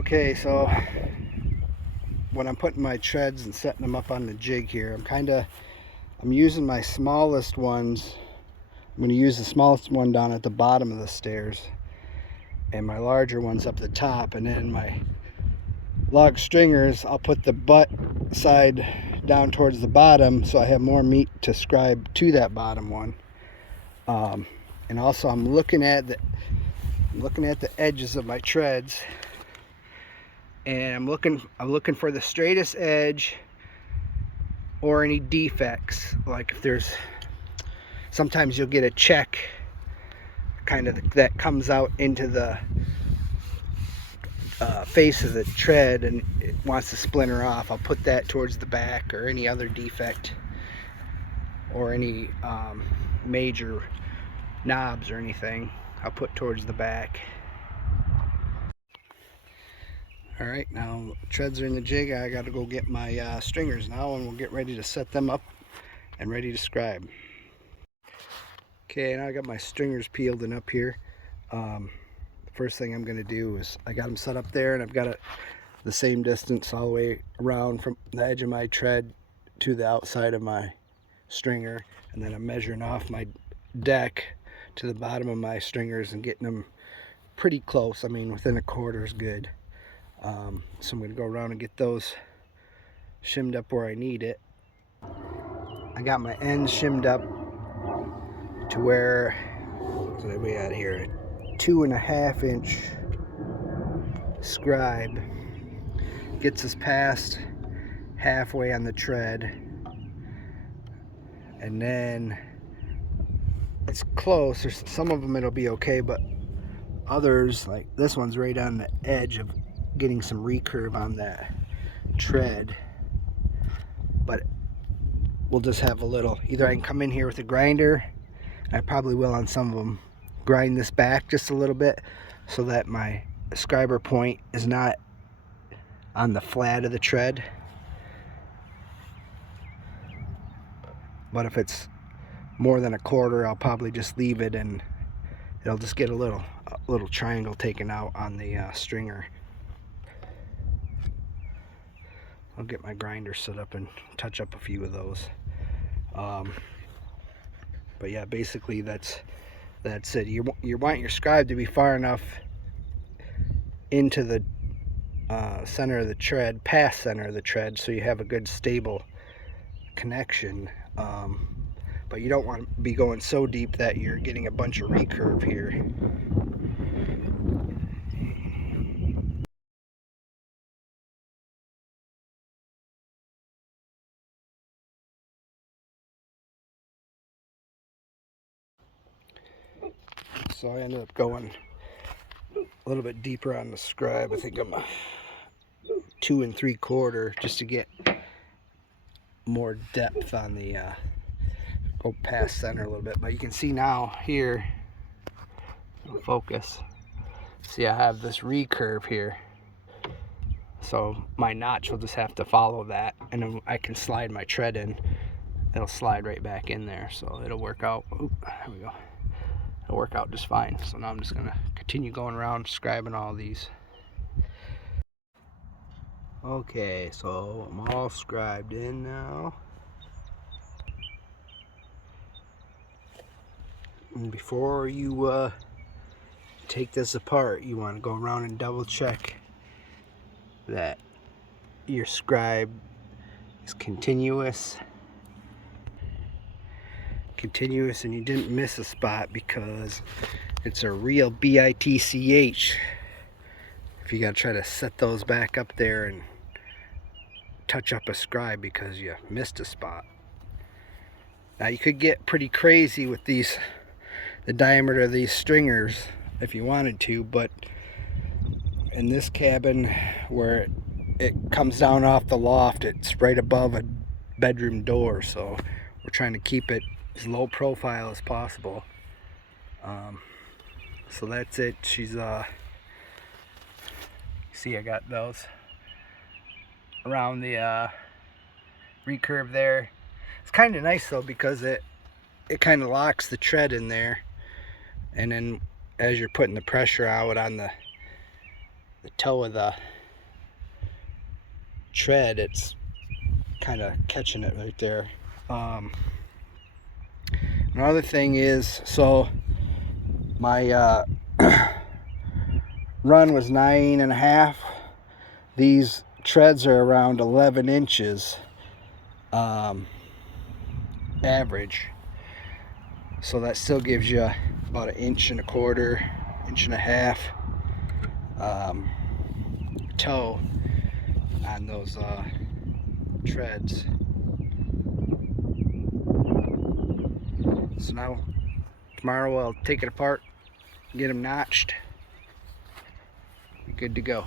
Okay, so when I'm putting my treads and setting them up on the jig here, I'm using my smallest ones. I'm going to use the smallest one down at the bottom of the stairs and my larger ones up the top, and then my log stringers, I'll put the butt side down towards the bottom so I have more meat to scribe to that bottom one. And also I'm looking at the edges of my treads, and I'm looking for the straightest edge or any defects. Like if there's, sometimes you'll get a check kind of that comes out into the face of the tread and it wants to splinter off. I'll put that towards the back, or any other defect or any major knobs or anything I'll put towards the back. Alright, now treads are in the jig. I gotta go get my stringers now, and we'll get ready to set them up and ready to scribe. Okay, now I got my stringers peeled and up here. The first thing I'm gonna do is, I got them set up there, and I've got it the same distance all the way around from the edge of my tread to the outside of my stringer, and then I'm measuring off my deck to the bottom of my stringers and getting them pretty close. I mean, within a quarter is good. So I'm going to go around and get those shimmed up where I need it. I got my ends shimmed up to where, what are we at here, 2.5 inch scribe gets us past halfway on the tread, and then it's close. There's some of them it'll be okay, but others, like this one's right on the edge of getting some recurve on that tread. But we'll just have a little, either I can come in here with a grinder, I probably will on some of them, grind this back just a little bit so that my scriber point is not on the flat of the tread. But if it's more than a quarter, I'll probably just leave it, and it'll just get a little triangle taken out on the stringer. I'll get my grinder set up and touch up a few of those. But yeah, basically that's it. You want your scribe to be far enough into the center of the tread, past center of the tread, so you have a good stable connection. But you don't want to be going so deep that you're getting a bunch of recurve here. So I ended up going a little bit deeper on the scribe. I think I'm a 2 3/4 just to get more depth on the go past center a little bit. But you can see now here, focus, see I have this recurve here, so my notch will just have to follow that, and then I can slide my tread in. It'll slide right back in there, so it'll work out. Oop, there we go. It'll work out just fine. So now I'm just gonna continue going around scribing all these. Okay, so I'm all scribed in now. And before you take this apart, you want to go around and double check that your scribe is continuous and you didn't miss a spot, because it's a real bitch if you gotta try to set those back up there and touch up a scribe because you missed a spot. Now you could get pretty crazy with the diameter of these stringers if you wanted to, but in this cabin where it comes down off the loft, it's right above a bedroom door, so we're trying to keep it as low profile as possible. So that's it. She's see, I got those around the recurve there. It's kind of nice though, because it kind of locks the tread in there, and then as you're putting the pressure out on the toe of the tread, it's kind of catching it right there. Another thing is, so my run was 9.5. These treads are around 11 inches average, so that still gives you about 1.25 1.5 toe on those treads. So now tomorrow I'll take it apart, get them notched, be good to go.